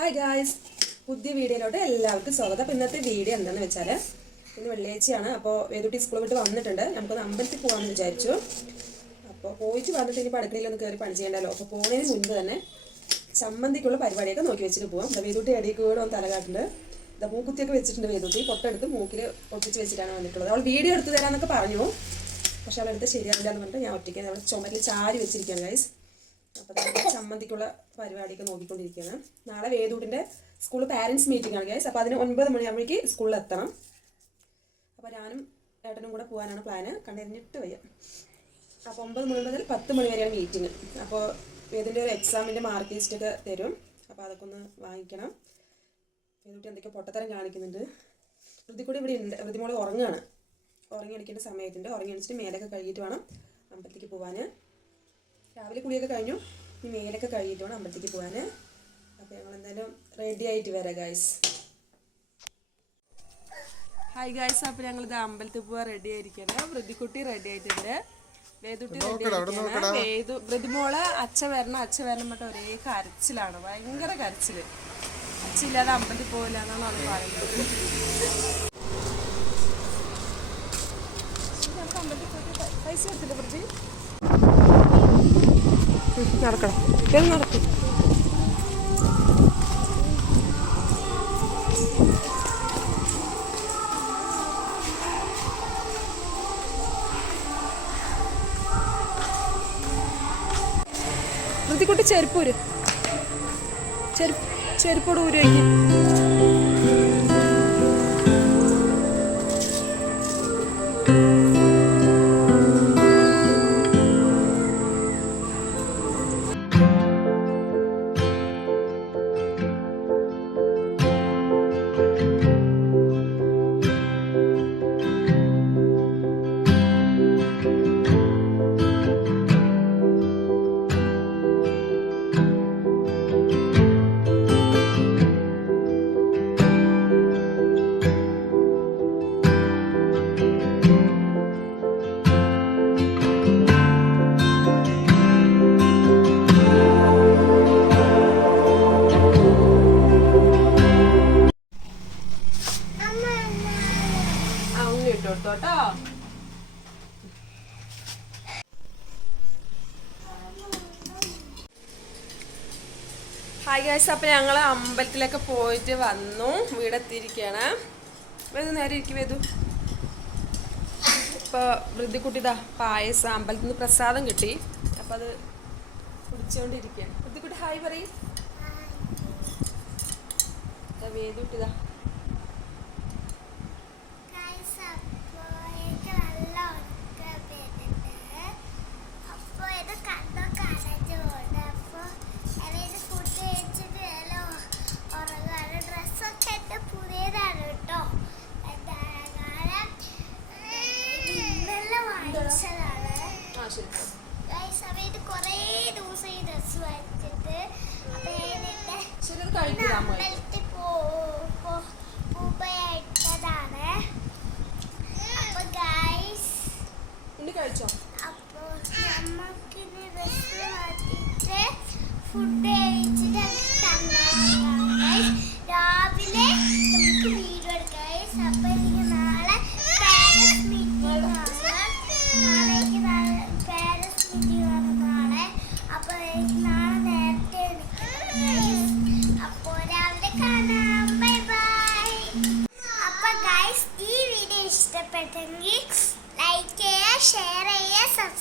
Hi guys, പുതിയ വീഡിയോയിലോട്ട് എല്ലാവർക്കും സ്വാഗതം. അപ്പോൾ ഇന്നത്തെ വീഡിയോ എന്താണെന്ന് വെച്ചാൽ, ഇന്ന് വെള്ളിയാഴ്ചയാണ്. അപ്പോൾ വേദുട്ടി സ്കൂൾ വിട്ട് വന്നിട്ടുണ്ട്. നമുക്കൊന്ന് അമ്പലത്തിൽ പോകാമെന്ന് വിചാരിച്ചു. അപ്പോൾ പോയിട്ട് വന്നിട്ട് ഇനിയിപ്പോൾ അടുക്കളയിലൊന്ന് കയറി പണി ചെയ്യേണ്ടല്ലോ. അപ്പോൾ പോകുന്നതിന് മുൻപ് തന്നെ ചമ്മന്തിക്കുള്ള പരിപാടിയൊക്കെ നോക്കി വെച്ചിട്ട് പോകാം. വേദുട്ടി അടിയിൽ കൂടെ ഒന്ന് തലകാട്ടുണ്ട്. മൂക്കുത്തിയൊക്കെ വെച്ചിട്ടുണ്ട്. വേദുട്ടി പൊട്ടെടുത്ത് മൂക്കിൽ ഒട്ടിച്ച് വെച്ചിട്ടാണ് വന്നിട്ടുള്ളത്. അവൾ വീഡിയോ എടുത്ത് തരാമെന്നൊക്കെ പറഞ്ഞു, പക്ഷെ അവളെടുത്ത് ശരിയാവില്ല എന്ന് പറഞ്ഞിട്ട് ഞാൻ ഒറ്റയ്ക്ക് അവൾ ചുമരിൽ ചാരി വെച്ചിരിക്കുകയാണ് ഗൈസ്. അപ്പോൾ ചമ്മന്തിക്കുള്ള പരിപാടിയൊക്കെ നോക്കിക്കൊണ്ടിരിക്കുകയാണ്. നാളെ വേദൂട്ടിൻ്റെ സ്കൂൾ പാരൻസ് മീറ്റിംഗ് ആണ് ഗൈസ്. അപ്പോൾ അതിന് 9 മണിയാകുമ്പോഴേക്ക് സ്കൂളിൽ എത്തണം. അപ്പോൾ ഞാനും ഏട്ടനും കൂടെ പോകാനാണ് പ്ലാന്. കണ്ടിരുന്നിട്ട് വയ്യ. അപ്പോൾ 9 മണി മുതൽ 10 മണി വരെയാണ് മീറ്റിംഗ്. അപ്പോൾ വേദിൻ്റെ ഒരു എക്സാമിൻ്റെ മാർക്ക് ലിസ്റ്റൊക്കെ തരും. അപ്പോൾ അതൊക്കെ ഒന്ന് വാങ്ങിക്കണം. വേദൂട്ടി എന്തൊക്കെയോ പൊട്ടത്തരം കാണിക്കുന്നുണ്ട്. വൃതിക്കൂടി ഇവിടെ ഉണ്ട്. വൃതിമോള് ഉറങ്ങുകയാണ്. ഉറങ്ങി എണിക്കേണ്ട സമയത്തുണ്ട്. ഉറങ്ങി എണിച്ചിട്ട് മേലൊക്കെ കഴുകിയിട്ട് വേണം അമ്പലത്തേക്ക് പോകാൻ. രാവിലെ കുളിയൊക്കെ കഴിഞ്ഞു. ഇനി മേലൊക്കെ കഴുകിയിട്ട് വേണം അമ്പലത്തേക്ക് പോകാൻ. അപ്പോൾ ഞങ്ങൾ എന്തായാലും റെഡി ആയിട്ട് വരാം ഗൈസ്. ഹായ് ഗൈസ്, അപ്പോൾ ഞങ്ങളിത് അമ്പലത്തിൽ പോകാൻ റെഡി ആയിരിക്കണം. വൃതിക്കുട്ടി റെഡി ആയിട്ടുണ്ട്. വേദുട്ടി റെഡി ആയിരിക്കണം. വൃതിമോള് അച്ഛ വരണം പറഞ്ഞിട്ട് ഒരേ കരച്ചിലാണ്. ഭയങ്കര കരച്ചിൽ. അച്ഛയില്ലാതെ അമ്പലത്തിൽ പോകില്ല എന്നാണ് അവൾ പറയുന്നത്. നമുക്ക് അമ്പലത്തിൽ പോയിട്ട് പൈസ കൊടുത്തില്ല വൃതി. നടക്കണം, ഇത് നടക്കും. വൃത്തിക്കുട്ടി ചെരുപ്പൂര്, ചെരുപ്പോട് ഊര് വയ്ക്കും. ഹായ് ഗൈസ്, അപ്പോൾ ഞങ്ങൾ അമ്പലത്തിലൊക്കെ പോയിട്ട് വന്നു. വീടെത്തിയിരിക്കുകയാണ്. വേദു നേരെ ഇരിക്കും. വേദു ഇപ്പോൾ വൃദ്ധിക്കുട്ടിതാ പായസം അമ്പലത്തിൽ നിന്ന് പ്രസാദം കിട്ടി. അപ്പം അത് കുടിച്ചുകൊണ്ടിരിക്കുകയാണ്. വൃദ്ധിക്കുട്ടി ഹായ് പറയും. വേദുട്ടിതാ കഴിച്ചോ? ഫുഡ് രാവിലെ നമുക്ക് വീഡിയോ എടുക്കാം. അപ്പൊ എനിക്ക് നാളെ പാരൻസ് മീറ്റിംഗ് ആണ് നാളെ. അപ്പൊ എനിക്ക് നാളെ നേരത്തെ എടുക്കണം. അപ്പൊ രാവിലെ കാണാം. Bye bye. അപ്പൊ ഗൈസ്, ഈ വീഡിയോ ഇഷ്ടപ്പെട്ടെങ്കിൽ ലൈക്ക് ചെയ്യുക, ഷെയർ ചെയ്യുക, സബ്സ്ക്രൈബ്